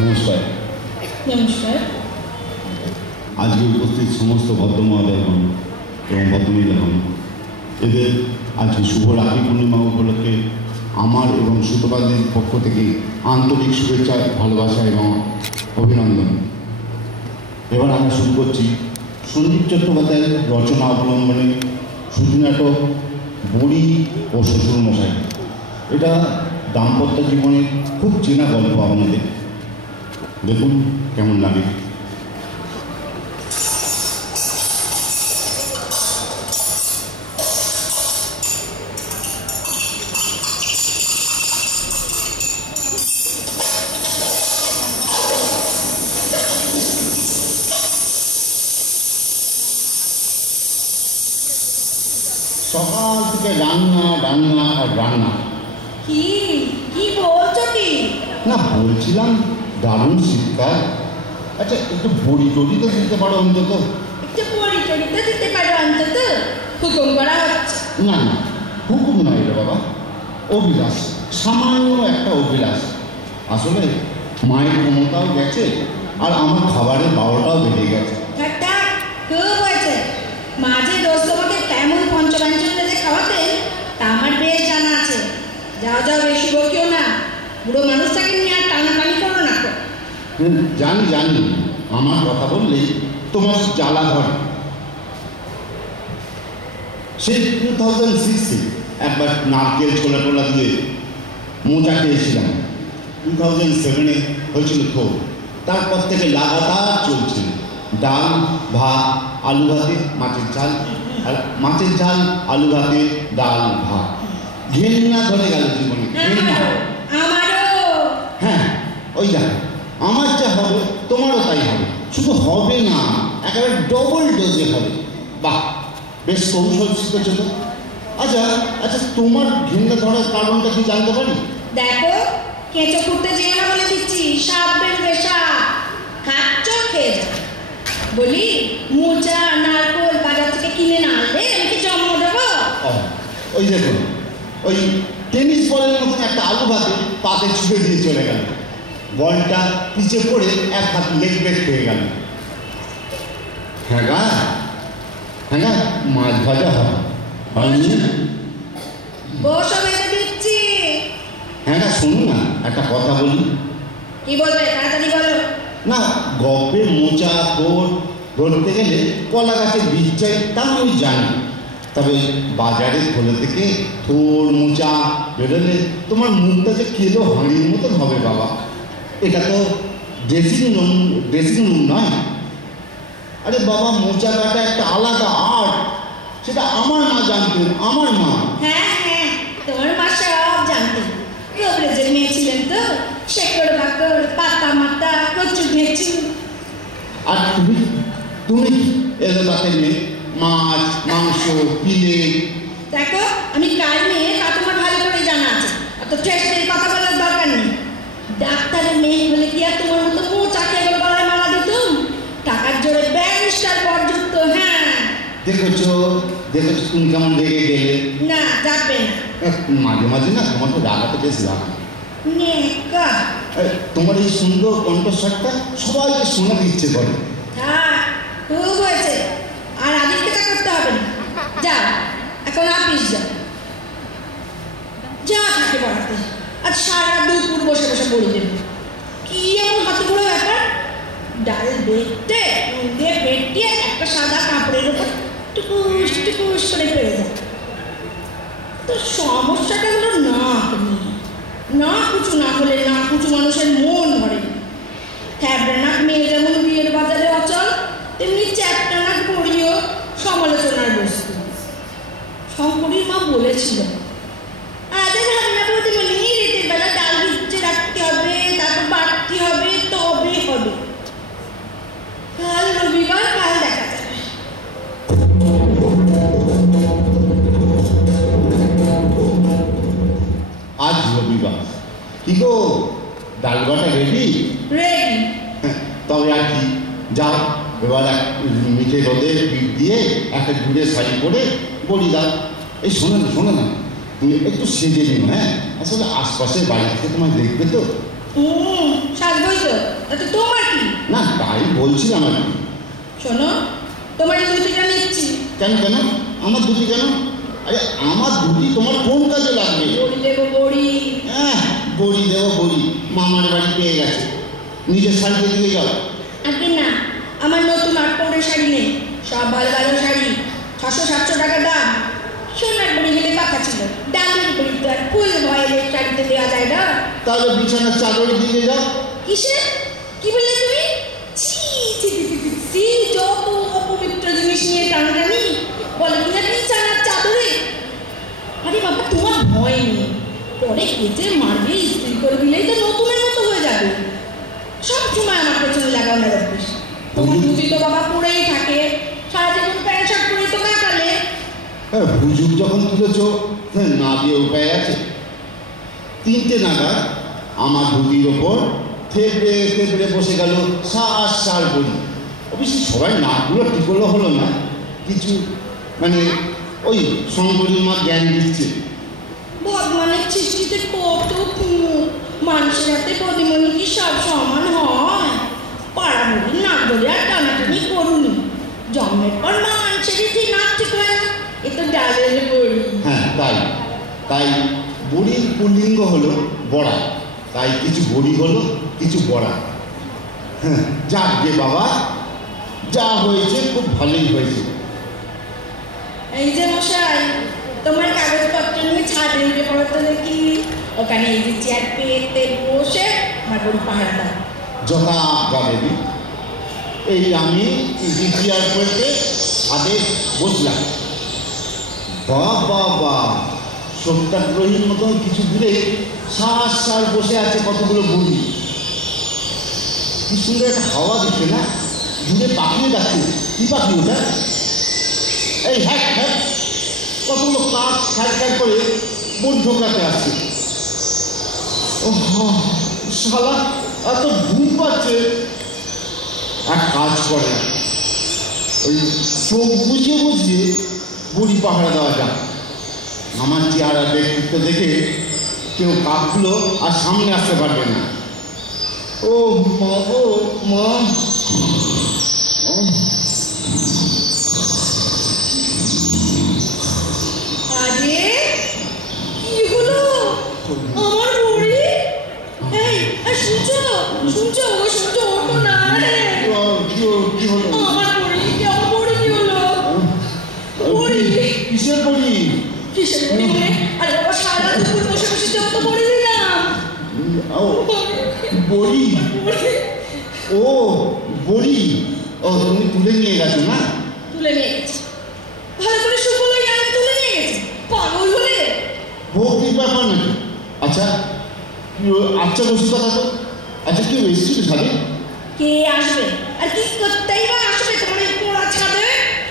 নমস্কার। নমস্কার। আজকে উপস্থিত সমস্ত ভদ্রমহোদয়গণ এবং ভদ্রমহিলাগণ, এদের আজকে শুভ রাখি পূর্ণিমা উপলক্ষে আমার এবং সুতপাদির পক্ষ থেকে আন্তরিক শুভেচ্ছা, ভালোবাসা এবং অভিনন্দন। এবার আমরা শুরু করছি সন্দীপ চট্টোপাধ্যায়ের রচনা অবলম্বনে শ্রুতি নাটক বুড়ি ও শ্বশুরমশাই। এটা দাম্পত্য জীবনের খুব চেনা গল্প আমাদের। দেখুন কেমন লাগে। সকাল থেকে রান্না রান্না আর রান্না। কি কি বলছো কি? না, বলছিলাম দারুণ শীতকাল। আচ্ছা, একটু বড়ি টড়ি তো দিতে পারো অন্তত। একটু বড়ি টড়ি তো দিতে পারো অন্তত? হুকুম করা হচ্ছে। না না, হুকুম নয় রে বাবা, অভিলাষ, সামান্য একটা অভিলাষ। আসলে মায়ের ক্ষমতাও গেছে আর আমার খাবারের 12টাও বেড়ে গেছে। থাক থাক, খুব হয়েছে। মাঝে রোজ তোমাকে কেমন পঞ্চব্যঞ্জন রেঁধে খাওয়াতেন তা আমার বেশ জানা আছে। যাও যাও, বেশি বকিও না। বুড়ো মানুষটাকে নিয়ে আর টানাটানি করো না। জানি জানি, আমার কথা বললেই তোমার জ্বালা ধরে। সেই 2006-এ একবার নারকেল ছোলা টোলা দিয়ে মোচা খেয়েছিলাম। 2007-এ হয়েছিল থোর। তারপর থেকে লাগাতার চলছিল ডাল ভাত, আলু ভাতে মাছের ঝাল, আর মাছের ঝাল আলু ভাতে ডাল ভাত। ঘেন্না ধরে গেল জীবনে, ঘেন্না। আমারও। হ্যাঁ, ওই যা আমার যা হবে তোমারও তাই হবে। শুধু হবে না, একেবারে ডবল ডোজে হবে। বাহ, বেশ কৌশল শিখেছ তো। আচ্ছা আচ্ছা, তোমার ঘেন্না ধরার কারণটা কি জানতে পারি? দেখো, কেঁচো ফুটতে যেও না বলে দিচ্ছি। সাপ বেরোবে, সাপ। খাচ্ছ, খেয়ে যাও। বলি, মোচা নারকোল বাজার থেকে কিনে না আনলে আমি কি জন্ম দেবো? ওই দেখুন, ওই টেনিস বলের মতন একটা আলু ভাতে পাতে ছুঁড়ে দিয়ে চলে গেল। বলটা পিছে পড়ে এক হাত লেগ ব্রেক হয়ে গেল। হ্যাঁ গা, হ্যাঁ গা, মাছ ভাজা হয় বসো, বেঁধে দিচ্ছি। হ্যাঁ গা, শুনুন না, একটা কথা বলি। কি বলবে? তাড়াতাড়ি বলো। না, গপ্পে মোচা তোর ধরতে গেলে কলা গাছের বীজ চাই, তা আমি জানি। তবে বাজারে খোলা থেকে থোর মোচা বেরোলে তোমার মুখটা যে কেলো হাঁড়ির মতন হবে বাবা। এটা তো ড্রেসিং রুম নয়। আরে বাবা, মোচা কাটা একটা আলাদা আর্ট। সেটা আমার মা জানতেন, আমার মা। হ্যাঁ হ্যাঁ, তোমার মা সব জানতেন। কবরেজের মেয়ে ছিলেন তো। শেকড় বাকড়, পাতা মাতা, কচু ঘেঁচু। আর তুমি তুমি এদের বাতের মেয়ে, মাছ মাংস পিলে। দেখো, আমি কার মেয়ে তা তোমার ভালো করে জানা আছে। অত ঠেস ঠেস কথা বলার দরকার নেই। ডাক্তারের মেয়ে বলে কি আর তোমার মতো মোচা খেয়ে গলায় মালা দিতুম? টাকার জোরে ব্যারিস্টার পর্যন্ত। হ্যাঁ, দেখেছো দেখেছো তুমি কেমন রেগে গেলে? না, যাবে না। মাঝে মাঝে না তোমার তো রাগাতে বেশ রাখা। তোমার এই সুন্দর কণ্ঠস্বরটা সবাইকে শোনাতে ইচ্ছে করে। হ্যাঁ, খুব হয়েছে। আর আদিত্যটা করতে হবে না। যাও, এখন আপিস যাও। যা থাকে পড়াতে। আজ সারা দুপুর বসে বসে পড়ে দেবে। কি এমন হাতে পুরো ব্যাপার? ডাল বেটে নুন দিয়ে বেটিয়ে একটা সাদা কাপড়ের উপর টুকুস টুকুস করে ফেলে দেয়। তো সমস্যাটা হলো নাক নিয়ে। নাক উঁচু না হলে নাক উঁচু মানুষের মন ভরে। থ্যাবড়া নাক মেয়ে যেমন বিয়ের বাজারে অচল, তেমনি চ্যাপটা নাক পড়িও সমালোচনার বস্তু। শঙ্করীর মা বলেছিল, আদের রান্না প্রতিদিনই রেতের বেলা ডাল ভিজে রাখতে হবে, তারপর বাড়তে হবে, তবে হবে। কাল রবিবার, কাল দেখা যাবে। আজ রবিবার। কি গো, ডাল বাটা রেডি? রেডি। তবে আর কি, যাও এবার এক মিঠে রোদে পিঠ দিয়ে একটা ঘুরে শাড়ি পরে বলি দাও। এই শোনো না, তুমি একটু সেজে নিও। হ্যাঁ, আসলে আশপাশের বাড়ি থেকে তোমায় দেখবে তো, সাজবই তো, তাতে তোমার কি? না তাই বলছিলাম আর কি। শোনো, তোমার এই ধুতিটা নিচ্ছি। কেন কেন আমার ধুতি কেন? আরে আমার ধুতি তোমার কোন কাজে লাগবে? বড়ি দেবো, বড়ি। হ্যাঁ বড়ি দেবো বড়ি, মামার বাড়ি পেয়ে গেছে, নিজের শাড়িতে দিয়ে যাও। আগে না, আমার নতুন আটপৌরের শাড়ি নেই, সব ভালো ভালো শাড়ি, 600-700 টাকা দাম। সোনার বড়ি হলে পাকা ছিল, দামের বড়ি তো আর ফুল ভয়েলের শাড়িতে দেওয়া যায় না। তাহলে বিছানার চাদরে দিয়ে যাও। কিসে? কি বললে তুমি? ছি ছি ছি ছি, ছি, ছি, যত অপবিত্র জিনিস নিয়ে টানাটানি, বলে কিনা বিছানার চাদরে। আরে বাবা, তোমার ভয় নেই, পরে কেচে মারবে, ইস্ত্রি করে দিলেই তো নতুনের মতো হয়ে যাবে। সব সময় আমার পেছনে লাগাও না রাখবিস। তোমার ধুতি তো বাবা পরেই থাকে, সারা জীবন প্যান্ট শার্ট পরেই তো কাটালে। হ্যাঁ হুজুর যখন তুলেছ, হ্যাঁ না দিয়ে উপায় আছে। 3টে নাগাদ আমার ধুতির ওপর থেপড়ে থেপড়ে বসে গেল সার বড়ি। অবশ্যই সবাই নাকগুলো ঠিক হলো না, কিছু মানে ওই শঙ্করীর মা জ্ঞান দিচ্ছে। ভগবানের সৃষ্টিতে কত খুঁত, মানুষের হাতে বদিমণি কি সব সমান হয়? পাড়া মুড়ি নাক ধরে আর টানাটানি করুনি, জন্মের পর মা মানুষেরই ঠিক নাক ঠিক হয় না, এ তো ডালের বড়ি। হ্যাঁ তাই বড়ির পুল্লিঙ্গ হলো বড়া, তাই কিছু বড়ি হলো কিছু বড়া। হ্যাঁ যাক গে বাবা, যা হয়েছে খুব ভালোই হয়েছে। এই যে মশাই, তোমার কাগজপত্র নিয়ে ছাদে উঠে পড়ো তো দেখি। ওখানে এই যে চেয়ার পেতে বসে আমার বড়ি পাহারা দাও। যথা আজ্ঞা দেবী। এই আমি চেয়ার পেতে ছাদে বসলাম। বাবা সত্যাগ্রহীর মতন কিছু দূরে সার বসে আছে কতগুলো বড়ি। কি সুন্দর একটা হাওয়া দিচ্ছে না, দূরে পাখিও যাচ্ছে। কি পাখি ওটা? এই হ্যাঁ কতগুলো কাক খ্যার করে বন ঢোকাতে আসছে। ও শালা এত ঘুম পাচ্ছে। এক কাজ করে, ওই চোখ বুঝিয়ে বড়ি পাহারা দেওয়া যাক। আমার চেহারা ব্যক্তিত্ব দেখে কেউ কাকগুলো আর সামনে আসতে পারবে না। ও মা গো মা, আরে কি হলো আমার বড়ি? এই শুনছো ওঠো না রে। কি হলো আমার বড়ি কি হলো? বড়ি কিসের বড়ি? কিসের বড়ি মানে? আরে বাবা, সারা দুপুর বসে বসে যত বড়ি দিলাম। বড়ি? ও বড়ি, ও তুমি তুলে নিয়ে গেছো না? তুলে নিয়ে গেছি, ভালো করে শুকনো আমি তুলে নিয়ে গেছি। পাগল হলে ভক্তির ব্যাপার নাকি? আচ্ছা বসে কথা তো। আচ্ছা কেউ এসেছিল ছাদে? কে আসবে আর কি করতেই বা আসবে তোমার এই পোড়া ছাদে?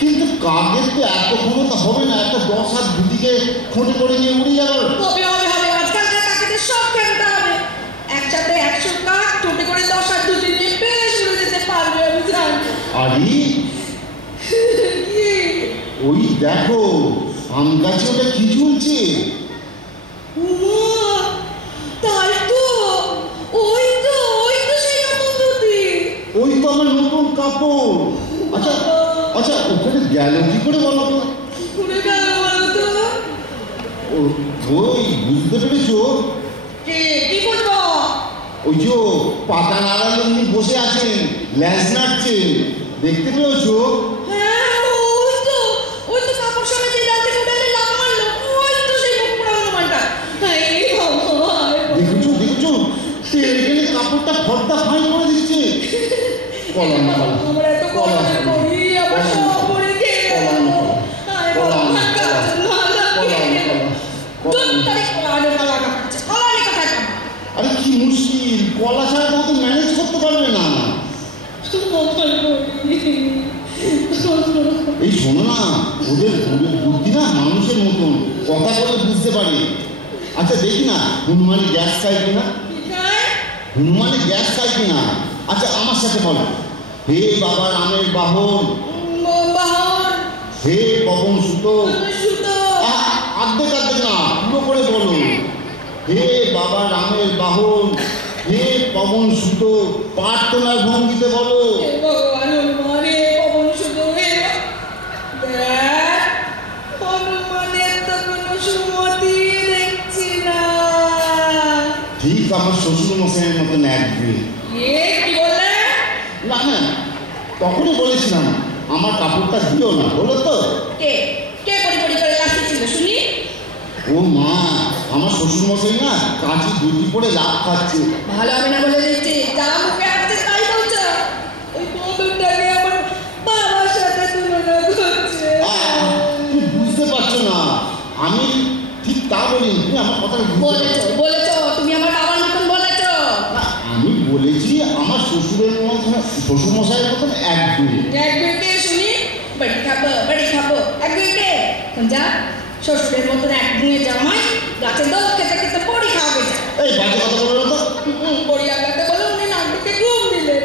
কিন্তু কাকের তো এত ক্ষমতা হবে না, একটা 10 হাত ধুতিকে খোঁটে করে নিয়ে উড়ে যাবে। হবে আজকালকার কাকেদের সব খেলতে হবে। একসাথে 100 কাক টোটে করে 10 হাত ধুতি নিয়ে বেশ উড়ে যেতে পারবে, আমি জানি। আরে ওই দেখো আম গাছে ওটা কি ঝুলছে? উমা, তাই তো, ওই তো সেই নতুন ধুতি। ওই তো আমার নতুন কাপড়। আচ্ছা ওখানে গেল কি করে বলো তো? ঘুরে গেল বলো তো? ওই বুঝতে পেরেছো? কি করবো? ওই যে পাতা নাড়ালে উনি বসে আছেন, ল্যাজ নাড়ছেন, দেখতে পেয়েছো? হ্যাঁ ওই তো কাপড় সমেত এই রাতে উঠালে লাভ মারলো, ওই তো সেই মুখ পোড়া হনুমানটা। দেখেছো টেনে টেনে কাপড়টা ফর্দা ফাঁই করে দিচ্ছে। কলাম আমরা এত কলা করি, আবার সব পড়ে গেল। আরে কি মুশকিল, কলা ছাড়া তো ম্যানেজ করতে পারবে না। এই শোনো না, ওদের বুদ্ধি না মানুষের মতন, কথা বলে বুঝতে পারি। আচ্ছা দেখি না হনুমানের গ্যাস খায় কিনা। আচ্ছা আমার সাথে বলো, হে বাবা রামের বাহন, হে পবন সুত। আর্ধেক না, পুরো করে বলো, হে বাবা রামের বাহন, হে প্রার্থনার ভঙ্গিতে বলো। হে ভগবান, হনুমানে পবন শুধু দেখ, হনুমানের তো কোনো সুমতি দেখছি না। ঠিক আমার শ্বশুর মশাইয়ের মতন একদিন। কি বললে? না না, তখনই বলেছিলাম আমার কাপড়টা দিও না, বলো তো। কে কে পরি পরি করে লাফিয়েছিল শুনি? ও মা, আমার শ্বশুর মশাই না কাঁচি ধুতি পরে লাভ খাচ্ছে। ভালো হবে না বলে দিচ্ছি, যা মুখে আসছে তাই বলছো। ওই বন্ধুটাকে আমার বাবার সাথে তুলনা করছে। তুমি বুঝতে পারছো না, আমি ঠিক তা বলিনি, তুমি আমার কথাটা বলেছো বলেছো, তুমি আমার বাবার মতন বলেছো। আমি বলেছি আমার শ্বশুর মশাইয়ের মতন একদিন। এক দুইকে শুনি, বাড়ি খাবো এক দুইকে। যা, শ্বশুরের মতন একদিনে জামাই গাছে দোল খেতে খেতে পড়ি খাওয়াবে যা। এই বাজে কথা বলো না তো। পড়ি আগাতে বলো, উনি নামটিকে ঘুম দিলেন।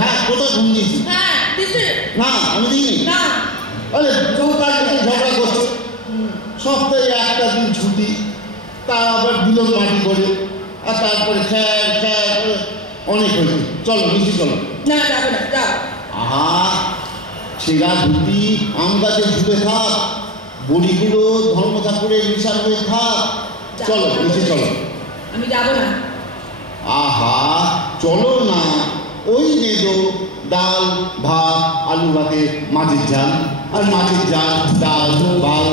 হ্যাঁ, কোথায় ঘুম দিয়েছি? হ্যাঁ দিচ্ছে না, আমি দিইনি। না। আরে তার সাথে ঝগড়া করছো, সপ্তাহে একটা দিন ছুটি, তা আবার দিল মাটি করে, আর তারপরে খ্যার খ্যার করে অনেক হয়েছে। চলো নিচে চলো। না যাবো না, যাও। আহা, ছেঁড়া ধুতি আম গাছে ঝুলে থাক, বড়িগুলো ধর্ম ঠাকুরের নিশান হয়ে থাক। চলো নিচে চলো। আমি যাবো না। আহা, চলো না। ওই নেদো ডাল ভাত, আলু ভাতে মাছের ঝাল, আর মাছের ঝাল ডাল ভাত